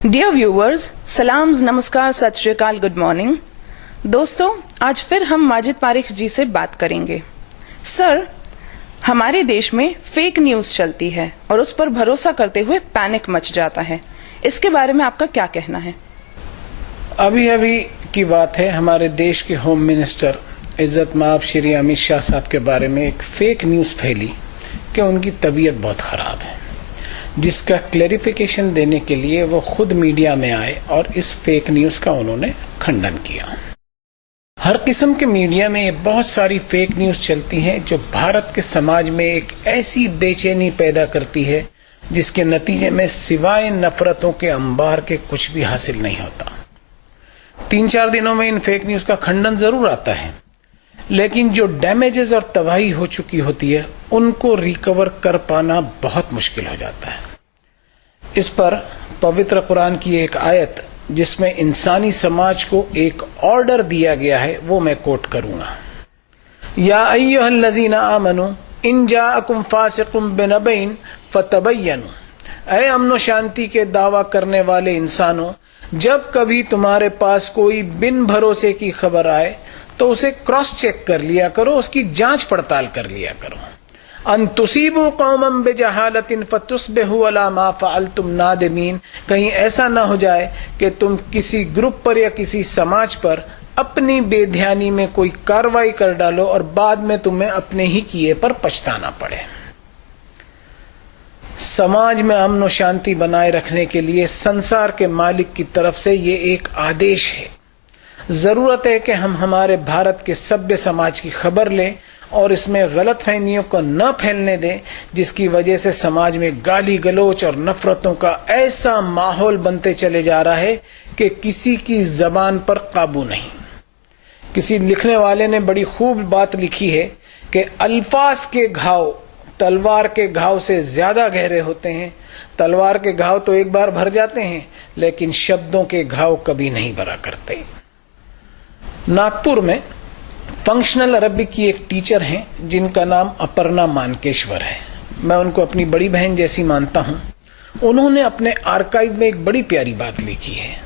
Dear viewers, Psalms, नमस्कार, सत श्री अकाल, गुड मॉर्निंग। दोस्तों, आज फिर हम माजिद पारिख जी से बात करेंगे। सर, हमारे देश में फेक न्यूज चलती है और उस पर भरोसा करते हुए पैनिक मच जाता है। इसके बारे में आपका क्या कहना है? अभी अभी की बात है, हमारे देश के होम मिनिस्टर इज्जत माब श्री अमित शाह साहब के बारे में एक फेक न्यूज फैली कि उनकी तबीयत बहुत खराब है, जिसका क्लैरिफिकेशन देने के लिए वो खुद मीडिया में आए और इस फेक न्यूज का उन्होंने खंडन किया। हर किस्म के मीडिया में ये बहुत सारी फेक न्यूज चलती हैं जो भारत के समाज में एक ऐसी बेचैनी पैदा करती है जिसके नतीजे में सिवाय नफरतों के अंबार के कुछ भी हासिल नहीं होता। 3-4 दिनों में इन फेक न्यूज का खंडन जरूर आता है, लेकिन जो डैमेजेस और तबाही हो चुकी होती है उनको रिकवर कर पाना बहुत मुश्किल हो जाता है। इस पर पवित्र कुरान की एक आयत जिसमें इंसानी समाज को एक ऑर्डर दिया गया है, वो मैं कोट करूंगा। या अय्युहल्लज़ीना आमनू इन जाअकुम फासिकुम बिनबइन फतबय्यनु। ऐ अमन शांति के दावा करने वाले इंसानों, जब कभी तुम्हारे पास कोई बिन भरोसे की खबर आए तो उसे क्रॉस चेक कर लिया करो, उसकी जांच पड़ताल कर लिया करो। अन तुसीबू कौमम बिजहालतिन फतुस्बिहू अला मा फअलतुम नादिमीन। कहीं ऐसा ना हो जाए कि तुम किसी ग्रुप पर या किसी समाज पर अपनी बेध्यानी में कोई कार्रवाई कर डालो और बाद में तुम्हें अपने ही किए पर पछताना पड़े। समाज में अमन और शांति बनाए रखने के लिए संसार के मालिक की तरफ से ये एक आदेश है। जरूरत है कि हम हमारे भारत के सभ्य समाज की खबर लें और इसमें गलतफहमियों को न फैलने दें, जिसकी वजह से समाज में गाली गलोच और नफरतों का ऐसा माहौल बनते चले जा रहा है कि किसी की जबान पर काबू नहीं। किसी लिखने वाले ने बड़ी खूब बात लिखी है कि अल्फाज के घाव तलवार के घाव से ज्यादा गहरे होते हैं। तलवार के घाव तो एक बार भर जाते हैं, लेकिन शब्दों के घाव कभी नहीं भरा करते। नागपुर में फंक्शनल अरबिक की एक टीचर हैं जिनका नाम अपर्णा मानकेश्वर है। मैं उनको अपनी बड़ी बहन जैसी मानता हूं। उन्होंने अपने आर्काइव में एक बड़ी प्यारी बात लिखी है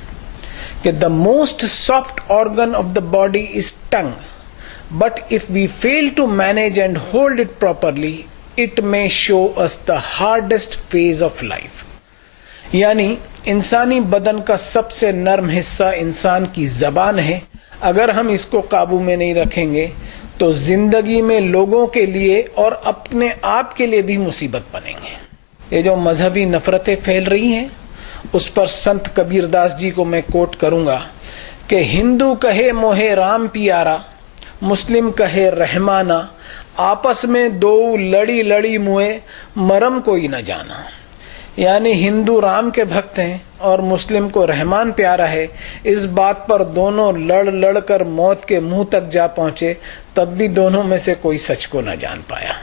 कि the most soft organ of the body is tongue, but if we fail to manage and hold it properly it may show us the hardest phase of life. यानी इंसानी बदन का सबसे नर्म हिस्सा इंसान की जबान है। अगर हम इसको काबू में नहीं रखेंगे तो जिंदगी में लोगों के लिए और अपने आप के लिए भी मुसीबत बनेंगे। ये जो मजहबी नफरतें फैल रही हैं, उस पर संत कबीरदास जी को मैं कोट करूंगा कि हिंदू कहे मोहे राम पियारा, मुस्लिम कहे रहमाना, आपस में दो लड़ी लड़ी मुए, मरम कोई न जाना। यानी हिंदू राम के भक्त हैं और मुस्लिम को रहमान प्यारा है। इस बात पर दोनों लड़ लड़ कर मौत के मुंह तक जा पहुंचे, तब भी दोनों में से कोई सच को न जान पाया।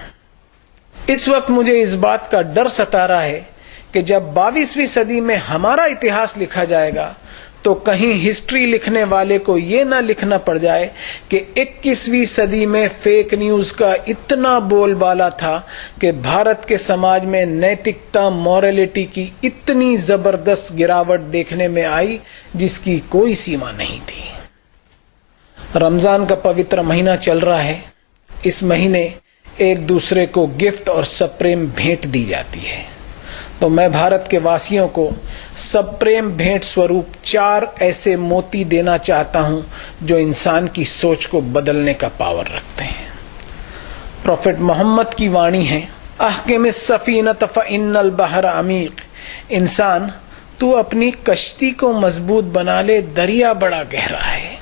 इस वक्त मुझे इस बात का डर सता रहा है कि जब 22वीं सदी में हमारा इतिहास लिखा जाएगा तो कहीं हिस्ट्री लिखने वाले को ये ना लिखना पड़ जाए कि 21वीं सदी में फेक न्यूज का इतना बोलबाला था कि भारत के समाज में नैतिकता, मॉरलिटी की इतनी जबरदस्त गिरावट देखने में आई जिसकी कोई सीमा नहीं थी। रमजान का पवित्र महीना चल रहा है। इस महीने एक दूसरे को गिफ्ट और सप्रेम भेंट दी जाती है, तो मैं भारत के वासियों को सप्रेम भेंट स्वरूप 4 ऐसे मोती देना चाहता हूं जो इंसान की सोच को बदलने का पावर रखते हैं। प्रॉफेट मोहम्मद की वाणी है, अहकम सफीनत फइन्नल बहर अमीक। इंसान, तू अपनी कश्ती को मजबूत बना ले, दरिया बड़ा गहरा है।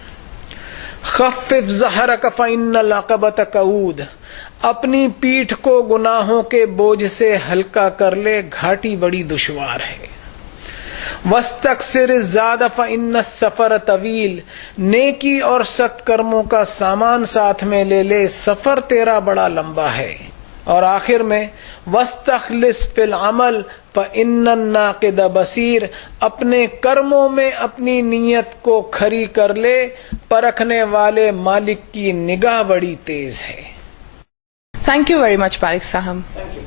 खफ्फिफ ज़हरक फइन्नल अक़बत कऊद। अपनी पीठ को गुनाहों के बोझ से हल्का कर ले, घाटी बड़ी दुश्वार है। वस्तक्सिर ज़ाद फइन्न सफर तवील। नेकी और सत्कर्मों का सामान साथ में ले ले, सफर तेरा बड़ा लंबा है। और आखिर में वस्तखलिस फिल अमल फइन्नन नाक़िद बसीर। अपने कर्मों में अपनी नीयत को खरी कर ले, परखने वाले मालिक की निगाह बड़ी तेज है। Thank you very much Parikh साहब। Thank you.